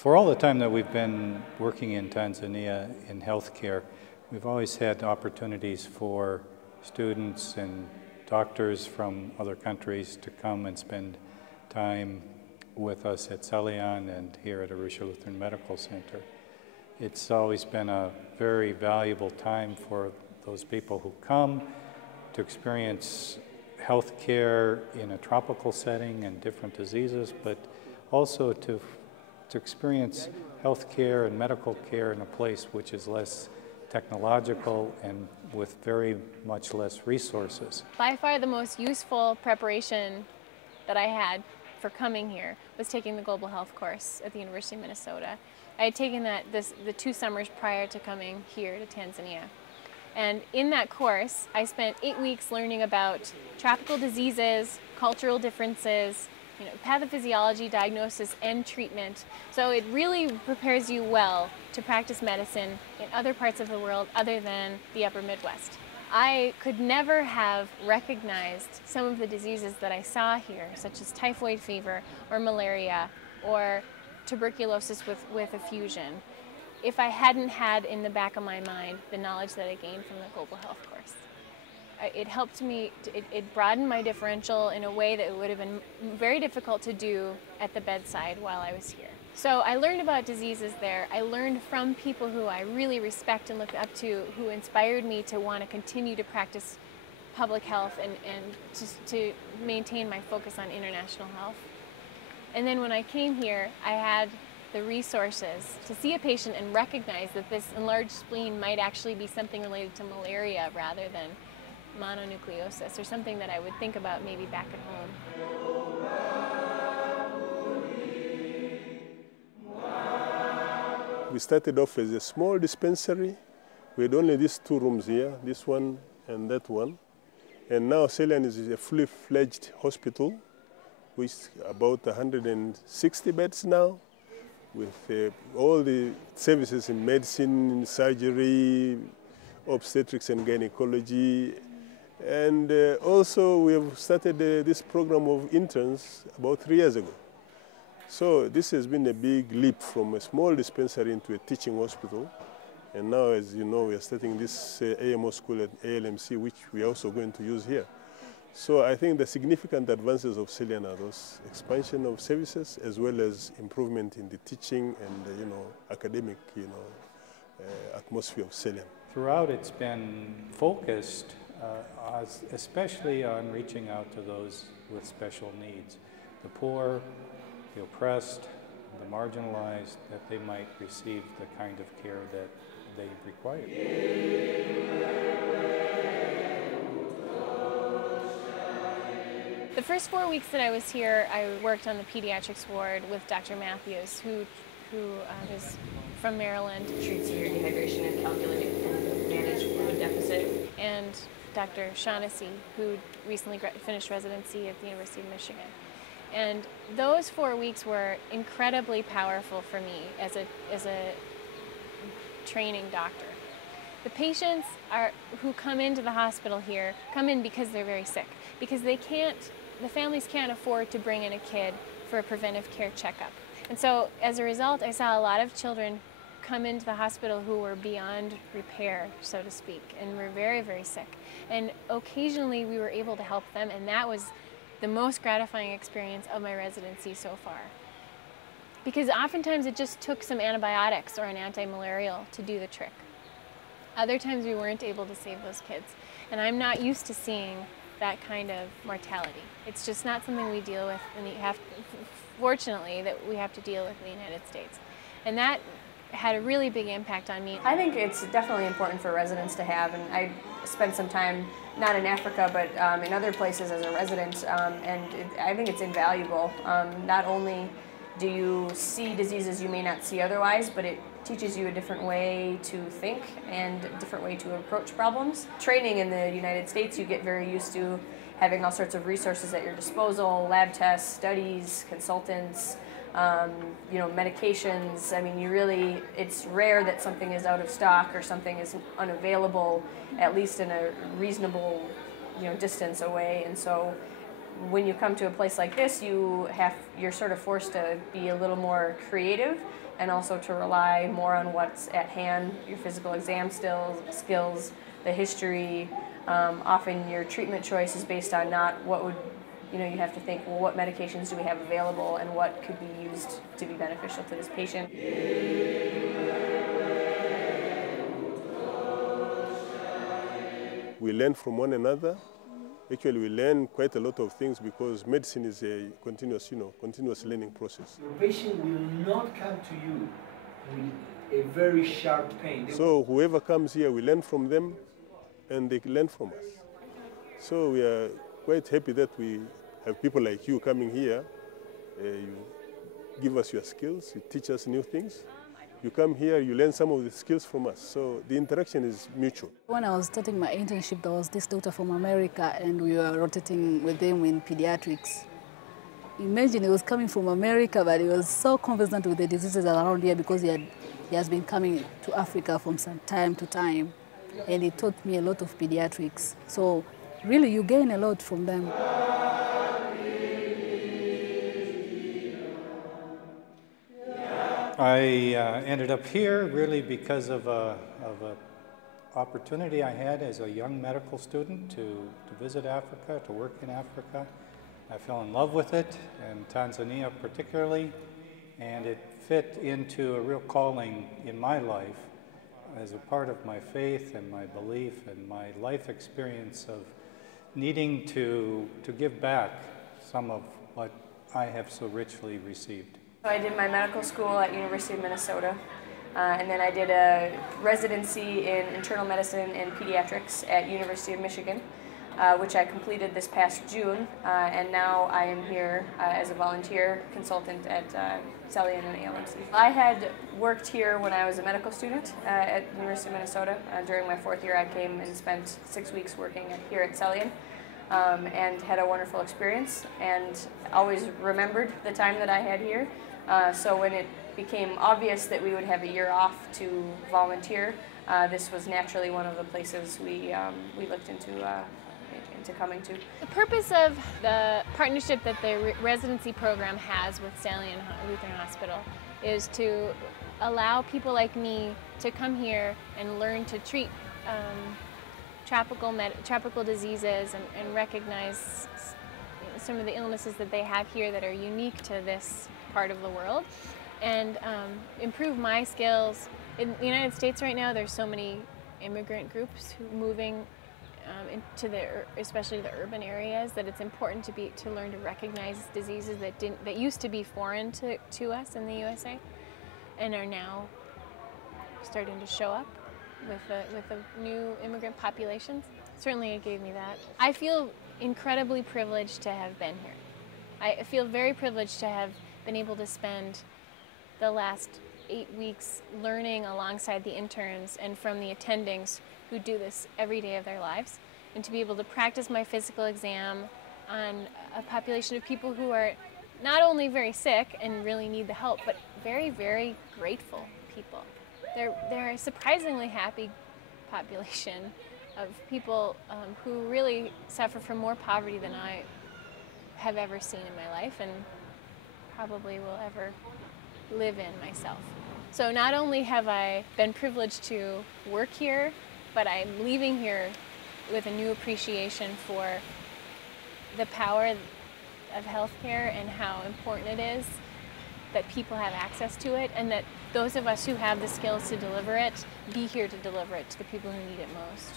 For all the time that we've been working in Tanzania in healthcare, we've always had opportunities for students and doctors from other countries to come and spend time with us at Salian and here at Arusha Lutheran Medical Center. It's always been a very valuable time for those people who come to experience healthcare in a tropical setting and different diseases, but also to experience healthcare and medical care in a place which is less technological and with very much less resources. By far the most useful preparation that I had for coming here was taking the Global Health course at the University of Minnesota. I had taken that the 2 summers prior to coming here to Tanzania. And in that course, I spent 8 weeks learning about tropical diseases, cultural differences, pathophysiology, diagnosis, and treatment. So it really prepares you well to practice medicine in other parts of the world other than the upper Midwest. I could never have recognized some of the diseases that I saw here, such as typhoid fever or malaria or tuberculosis with effusion, if I hadn't had in the back of my mind the knowledge that I gained from the Global Health course. It helped me, it broadened my differential in a way that it would have been very difficult to do at the bedside while I was here. So I learned about diseases there. I learned from people who I really respect and look up to, who inspired me to want to continue to practice public health and just to maintain my focus on international health. And then when I came here, I had the resources to see a patient and recognize that this enlarged spleen might actually be something related to malaria rather than mononucleosis, or something that I would think about maybe back at home. We started off as a small dispensary. We had only these 2 rooms here, this one and that one. And now Salian is a fully fledged hospital with about 160 beds now, with all the services in medicine, surgery, obstetrics and gynecology. And also we have started this program of interns about 3 years ago. So this has been a big leap from a small dispensary into a teaching hospital. And now, as you know, we are starting this AMO school at ALMC, which we are also going to use here. So I think the significant advances of Salian are those expansion of services as well as improvement in the teaching and academic atmosphere of Salian. Throughout, it's been focused especially on reaching out to those with special needs, the poor, the oppressed, the marginalized, that they might receive the kind of care that they require. The first 4 weeks that I was here, I worked on the pediatrics ward with Dr. Matthews, who is from Maryland. Treats severe dehydration and calculate and manage fluid deficit. And Dr. Shaughnessy, who recently finished residency at the University of Michigan. And those 4 weeks were incredibly powerful for me as a training doctor. The patients who come into the hospital here come in because they're very sick, because the families can't afford to bring in a kid for a preventive care checkup. And so as a result, I saw a lot of children come into the hospital who were beyond repair, so to speak, and were very, very sick. And occasionally we were able to help them, and that was the most gratifying experience of my residency so far. Because oftentimes it just took some antibiotics or an anti-malarial to do the trick. Other times we weren't able to save those kids. And I'm not used to seeing that kind of mortality. It's just not something we deal with, and fortunately, that we have to deal with in the United States. And that had a really big impact on me. I think it's definitely important for residents to have, and I spent some time, not in Africa, but in other places as a resident, and I think it's invaluable. Not only do you see diseases you may not see otherwise, but it teaches you a different way to think and a different way to approach problems. Training in the United States, you get very used to having all sorts of resources at your disposal, lab tests, studies, consultants, medications. I mean, it's rare that something is out of stock or something is unavailable, at least in a reasonable, distance away. And so when you come to a place like this, you're sort of forced to be a little more creative and also to rely more on what's at hand, your physical exam skills, the history. Often your treatment choice is based on not what would, you have to think, well, what medications do we have available and what could be used to be beneficial to this patient. We learn from one another. Actually, we learn quite a lot of things because medicine is a continuous learning process. Your patient will not come to you with a very sharp pain. So whoever comes here, we learn from them and they learn from us. So we are quite happy that we have people like you coming here. You give us your skills, you teach us new things. You come here, you learn some of the skills from us. So the interaction is mutual. When I was starting my internship, there was this doctor from America and we were rotating with him in pediatrics. Imagine he was coming from America, but he was so conversant with the diseases around here because he has been coming to Africa from some time to time. And he taught me a lot of pediatrics. So really you gain a lot from them. I ended up here really because of an opportunity I had as a young medical student to visit Africa, to work in Africa. I fell in love with it, and Tanzania particularly, and it fit into a real calling in my life as a part of my faith and my belief and my life experience of needing to give back some of what I have so richly received. I did my medical school at University of Minnesota, and then I did a residency in internal medicine and pediatrics at University of Michigan, which I completed this past June, and now I am here as a volunteer consultant at Tanzanian and ALMC. I had worked here when I was a medical student at University of Minnesota. During my 4th year I came and spent 6 weeks working here at Tanzanian. And had a wonderful experience and always remembered the time that I had here. So when it became obvious that we would have a year off to volunteer, this was naturally one of the places we looked into coming to. The purpose of the partnership that the residency program has with Tanzanian Lutheran Hospital is to allow people like me to come here and learn to treat tropical diseases and recognize some of the illnesses that they have here that are unique to this part of the world, and improve my skills. In the United States right now, there's so many immigrant groups moving into especially the urban areas, that it's important to learn to recognize diseases that used to be foreign to us in the USA, and are now starting to show up with the new immigrant populations. Certainly it gave me that. I feel incredibly privileged to have been here. I feel very privileged to have been able to spend the last 8 weeks learning alongside the interns and from the attendings who do this every day of their lives, and to be able to practice my physical exam on a population of people who are not only very sick and really need the help, but very, very grateful people. They're a surprisingly happy population of people who really suffer from more poverty than I have ever seen in my life and probably will ever live in myself. So not only have I been privileged to work here, but I'm leaving here with a new appreciation for the power of healthcare and how important it is that people have access to it, and that those of us who have the skills to deliver it, be here to deliver it to the people who need it most.